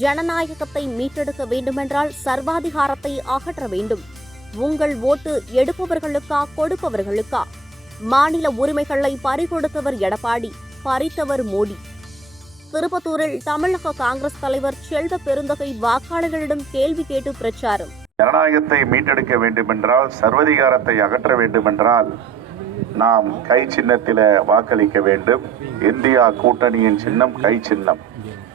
ஜனநாயகத்தை மீட்டெடுக்க வேண்டுமென்றால் சர்வாதிகாரத்தை அகற்ற வேண்டும். உங்கள் ஓட்டு எடுப்பவர்களுக்கா கொடுப்பவர்களுக்கா? மாநில உரிமைகளை பறிகொடுத்தவர் எடப்பாடி பறித்தவர் மோடி. திருப்பத்தூரில் தமிழக காங்கிரஸ் தலைவர் செல்வ பெருந்தகை வாக்காளர்களிடம் கேள்வி கேட்டு பிரச்சாரம். ஜனநாயகத்தை மீட்டெடுக்க வேண்டுமென்றால் சர்வதிகாரத்தை அகற்ற வேண்டுமென்றால் நாம் கை சின்னத்தில வாக்களிக்க வேண்டும். இந்தியா கூட்டணியின் சின்னம் கை சின்னம்.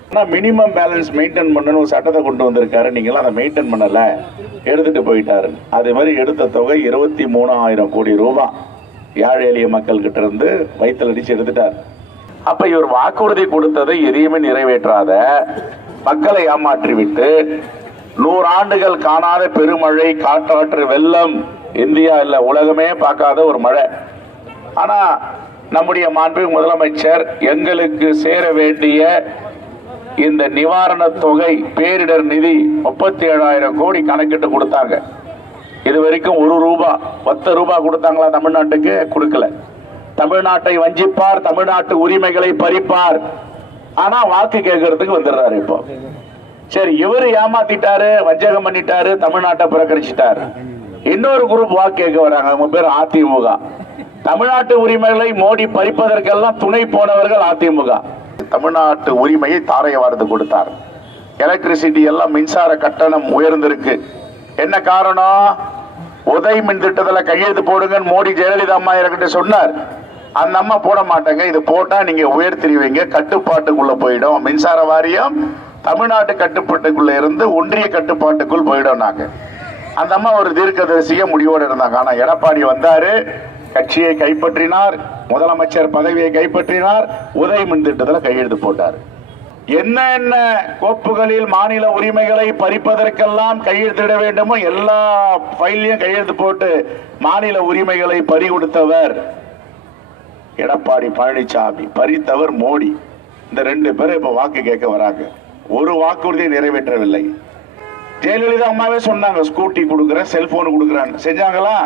ஆனால் மினிமம் பேலன்ஸ் மெயின்டைன் பண்ணணும் சட்டத்தை கொண்டு வந்திருக்காரு. நீங்களாம் அதை மெயின்டைன் பண்ணல. எடுத்துட்டு போயிட்டாரு. அதே மாதிரி எடுத்த தொகை இருபத்தி மூணாயிரம் கோடி ரூபா. ஏழை எளிய மக்கள் கிட்ட இருந்து வயிற்றில் அடிச்சு எடுத்துட்டார். அப்ப இவர் வாக்குறுதி கொடுத்ததை எதையுமே நிறைவேற்றாத மக்களை ஏமாற்றிவிட்டு நூறாண்டுகள் நூறு ஆண்டுகள் காணாத பெருமழை காற்றாற்று வெள்ளம் இந்தியா இல்ல உலகமே பார்க்காத ஒரு மழை. ஆனா நம்முடைய மாண்பு முதலமைச்சர் எங்களுக்கு சேர வேண்டிய இந்த நிவாரண தொகை பேரிடர் நிதி முப்பத்தி ஏழாயிரம் கோடி கணக்கிட்டு கொடுத்தாங்க. இது வரைக்கும் ஒரு ரூபா பத்து ரூபா கொடுத்தாங்களா தமிழ்நாட்டுக்கு? கொடுக்கல. தமிழ்நாட்டை வஞ்சிப்பார் தமிழ்நாட்டு உரிமைகளை பறிப்பார். ஆனா வாக்கு கேட்கறதுக்கு வந்துடுறாரு இப்போ. சரி இவர் ஏமாத்திட்டாரு வஞ்சகம் பண்ணிட்டாரு தமிழ்நாட்டை புறக்கணிச்சிட்டாரு. இன்னொரு குரூப் வாக்கு கேட்க வராங்க. அவங்க பேர் அதிமுக தமிழ்நாட்டு உரிமைகளை மோடி பறிப்பதற்கெல்லாம் துணை போனவர்கள் அதிமுக. தமிழ்நாட்டு உரிமையை தாரைய வார்த்து கொடுத்தார். எலக்ட்ரிசிட்டி எல்லாம் மின்சார கட்டணம் உயர்ந்திருக்கு. என்ன காரணம்? உதய் மின் திட்டத்தில் கையெழுத்து போடுங்கன்னு மோடி ஜெயலலிதா அம்மா என்கிட்ட சொன்னார். அந்த அம்மா போட மாட்டாங்க. இது போட்டா நீங்க உயர்த்திடுவீங்க கட்டுப்பாட்டுக்குள்ள போயிடும். மின்சார வாரியம் தமிழ்நாட்டு கட்டுப்பாட்டுக்குள்ள இருந்து ஒன்றிய கட்டுப்பாட்டுக்குள் போயிடும் நாங்க. அந்த அம்மா ஒரு தீர்க்கதரிசிய முடிவோடு இருந்தாங்க. ஆனா எடப்பாடி வந்தாரு. கட்சியை கைப்பற்றினார் முதலமைச்சர் பதவியை கைப்பற்றினார் உதய் மின் திட்டத்தில் கையெழுத்து போட்டார். என்ன என்ன கோப்புகளில் மாநில உரிமைகளை பறிப்பதற்கெல்லாம் கையெழுத்திட வேண்டுமோ எல்லா ஃபைல்லையும் கையெழுத்து போட்டு மாநில உரிமைகளை பறி கொடுத்தவர் எடப்பாடி பழனிசாமி பறித்தவர் மோடி. இந்த ரெண்டு பேரும் இப்ப வாக்கு கேட்க வராங்க. ஒரு வாக்குறுதியை நிறைவேற்றவில்லை. ஜெயலலிதா அம்மாவே சொன்னாங்க ஸ்கூட்டி கொடுக்குறேன் செல்போன் கொடுக்குறேன் செஞ்சாங்களா?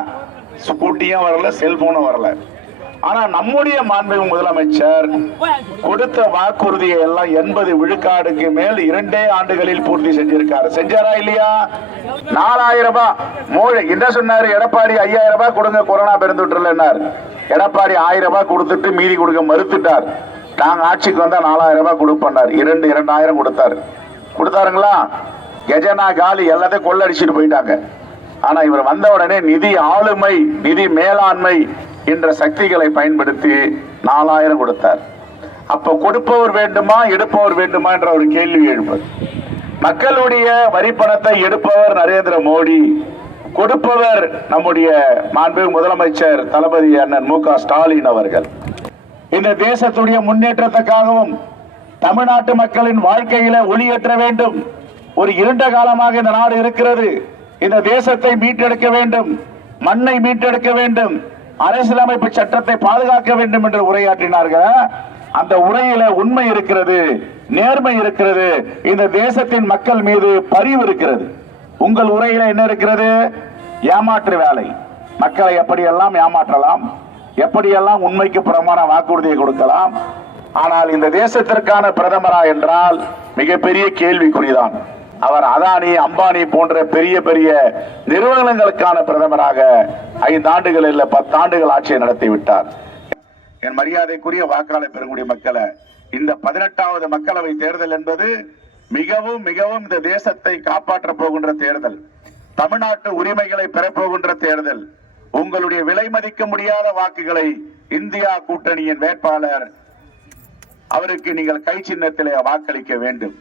ஸ்கூட்டியும் வரல செல்போனும் வரல. ஆனா நம்முடைய மாண்பு முதலமைச்சர் கொடுத்த வாக்குறுதியை எல்லாம் எண்பது விழுக்காடுக்கு மேல் இரண்டே ஆண்டுகளில் பூர்த்தி செஞ்சிருக்காரு. செஞ்சாரா இல்லையா? நாலாயிரம் ரூபாய். மோடி என்ன சொன்னாரு? எடப்பாடி ஐயாயிரம் ரூபாய் கொடுங்க கொரோனா பெருந்துட்டுலன்னார் எடப்பாடி ஆயிரம் ரூபாய் கொடுத்துட்டு மீதி கொடுக்க மறுத்துட்டார். நாங்க ஆட்சிக்கு வந்தா நாலாயிரம் ரூபாய் கொடுப்போம்னார் இரண்டு இரண்டாயிரம் கொடுத்தாரு. கொடுத்தாருங்களா? கஜனா காலி எல்லாத்தையும் கொள்ளடிச்சிட்டு போயிட்டாங்க. ஆனா இவர் வந்த உடனே நிதி ஆளுமை நிதி மேலாண்மை என்ற சக்திகளை பயன்படுத்தி நாலாயிரம் கொடுத்தார். அப்ப கொடுப்பவர் வேண்டுமா எடுப்பவர் வேண்டுமா என்ற ஒரு கேள்வி எழுப்பது மக்களுடைய வரி பணத்தை எடுப்பவர் நரேந்திர மோடி கொடுப்பவர் நம்முடைய மாண்பு முதலமைச்சர் தளபதி அண்ணன் மு க ஸ்டாலின் அவர்கள். இந்த தேசத்துடைய முன்னேற்றத்துக்காகவும் தமிழ்நாட்டு மக்களின் வாழ்க்கையில ஒளியேற்ற வேண்டும். ஒரு இருண்ட காலமாக இந்த நாடு இருக்கிறது. இந்த தேசத்தை மீட்டெடுக்க வேண்டும் மண்ணை மீட்டெடுக்க வேண்டும் அரசியலமைப்பு சட்டத்தை பாதுகாக்க வேண்டும் என்று உரையாற்றினார்கள்? அந்த உரையில உண்மை இருக்கிறது நேர்மை இருக்கிறது இந்த தேசத்தின் மக்கள் மீது பரிவு இருக்கிறது. உங்கள் உரையில என்ன இருக்கிறது? ஏமாற்று வேலை. மக்களை எப்படியெல்லாம் ஏமாற்றலாம்? எப்படியெல்லாம் உண்மைக்கு புறமான வாக்குறுதியை கொடுக்கலாம்? ஆனால் இந்த தேசத்திற்கான பிரதமரா என்றால் மிகப்பெரிய கேள்விக்குறிதான். அவர் அதானி அம்பானி போன்ற பெரிய பெரிய நிறுவனங்களுக்கான பிரதமராக ஐந்து ஆண்டுகள் இல்ல பத்தாண்டுகள் ஆட்சியை நடத்தி விட்டார். என் மரியாதைக்குரிய வாக்காளர் பெறக்கூடிய மக்களை இந்த பதினெட்டாவது மக்களவை தேர்தல் என்பது மிகவும் மிகவும் இந்த தேசத்தை காப்பாற்ற போகின்ற தேர்தல். தமிழ்நாட்டு உரிமைகளை பெறப்போகின்ற தேர்தல். உங்களுடைய விலை மதிக்க முடியாத வாக்குகளை இந்தியா கூட்டணியின் வேட்பாளர் அவருக்கு நீங்கள் கை சின்னத்திலே வாக்களிக்க வேண்டும்.